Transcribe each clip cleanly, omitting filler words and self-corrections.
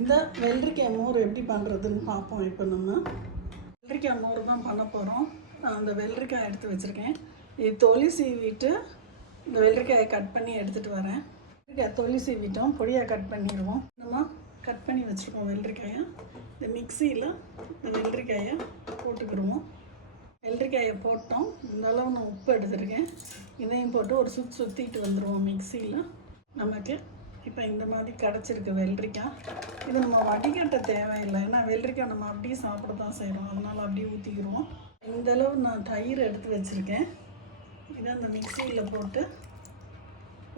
இந்த வெள்ளரிக்காய் மோர் எப்படி பண்ணுறதுன்னு பார்ப்போம். இப்போ நம்ம வெள்ளரிக்காய் மோர் தான் பண்ண போகிறோம். நான் அந்த வெள்ளரிக்காய் எடுத்து வச்சுருக்கேன். இது தொலி சீவிட்டு இந்த வெள்ளரிக்காயை கட் பண்ணி எடுத்துகிட்டு வரேன். வெள்ளரிக்காய் தொலி சீவிட்டோம், பொடியாக கட் பண்ணிடுவோம். நம்ம கட் பண்ணி வச்சுருக்கோம் வெள்ளரிக்காயை. இந்த மிக்சியில் இந்த வெள்ளரிக்காயை போட்டுக்கிடுவோம். வெள்ளரிக்காயை போட்டோம். இந்த அளவு நான் உப்பு எடுத்துருக்கேன். இதையும் போட்டு ஒரு சுற்றிட்டு வந்துடுவோம் மிக்சியில். நமக்கு இப்போ இந்த மாதிரி கிடச்சிருக்கு வெள்ளரிக்காய். இது நம்ம வடிகட்ட தேவையில்லை, ஏன்னா வெள்ளரிக்காய் நம்ம அப்படியே சாப்பிட தான் செய்கிறோம், அதனால் அப்படியே ஊற்றிக்கிடுவோம். இந்தளவு நான் தயிர் எடுத்து வச்சுருக்கேன். இதை அந்த மிக்சியில் போட்டு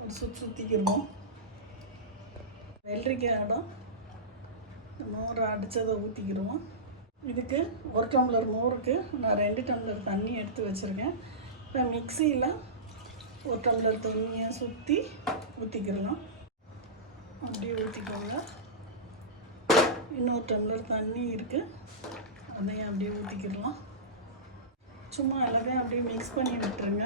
ஒரு சுற்றிக்கிடுவோம். வெள்ளரிக்காயோட மோரை அடித்ததை ஊற்றிக்கிடுவோம். இதுக்கு 1 டம்ளர் மோருக்கு நான் 2 டம்ளர் தண்ணி எடுத்து வச்சுருக்கேன். இப்போ மிக்சியில் 1 டம்ளர் தண்ணியை சுற்றி ஊற்றிக்கிடலாம். அப்படியே ஊற்றிக்கோங்க. இன்னொரு டம்ளர் தண்ணி இருக்குது, அதையும் அப்படியே ஊற்றிக்கிடலாம். சும்மா எல்லாத்தையும் அப்படியே மிக்ஸ் பண்ணி விட்டுருங்க.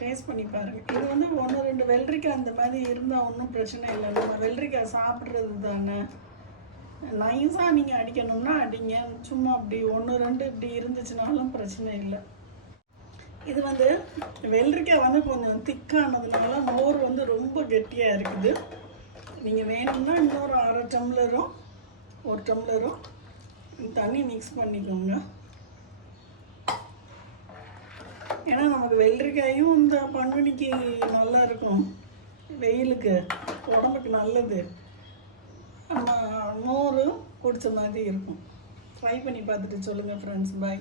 டேஸ்ட் பண்ணி பாருங்கள். இது வந்து 1-2 வெள்ளரிக்காய் அந்த மாதிரி இருந்தால் ஒன்றும் பிரச்சனை இல்லை. நம்ம வெள்ளரிக்காய் சாப்பிட்றது தானே. நைஸாக நீங்கள் அடிக்கணும்னா அடிங்க. சும்மா அப்படி 1-2 இப்படி இருந்துச்சுனாலும் பிரச்சனை இல்லை. இது வந்து வெள்ளரிக்காய் வந்து கொஞ்சம் திக்கானதுனால மோர் வந்து ரொம்ப கெட்டியாக இருக்குது. நீங்கள் வேணும்னா இன்னொரு 1/2 டம்ளரும் 1 டம்ளரும் தண்ணி மிக்ஸ் பண்ணிக்கோங்க. ஏன்னா நமக்கு வெள்ளரிக்காயும் இந்த பங்குனிக்கு நல்லா இருக்கும், வெயிலுக்கு உடம்புக்கு நல்லது. நம்ம மோரும் குடித்த மாதிரி இருக்கும். ட்ரை பண்ணி பார்த்துட்டு சொல்லுங்கள் ஃப்ரெண்ட்ஸ். பாய்.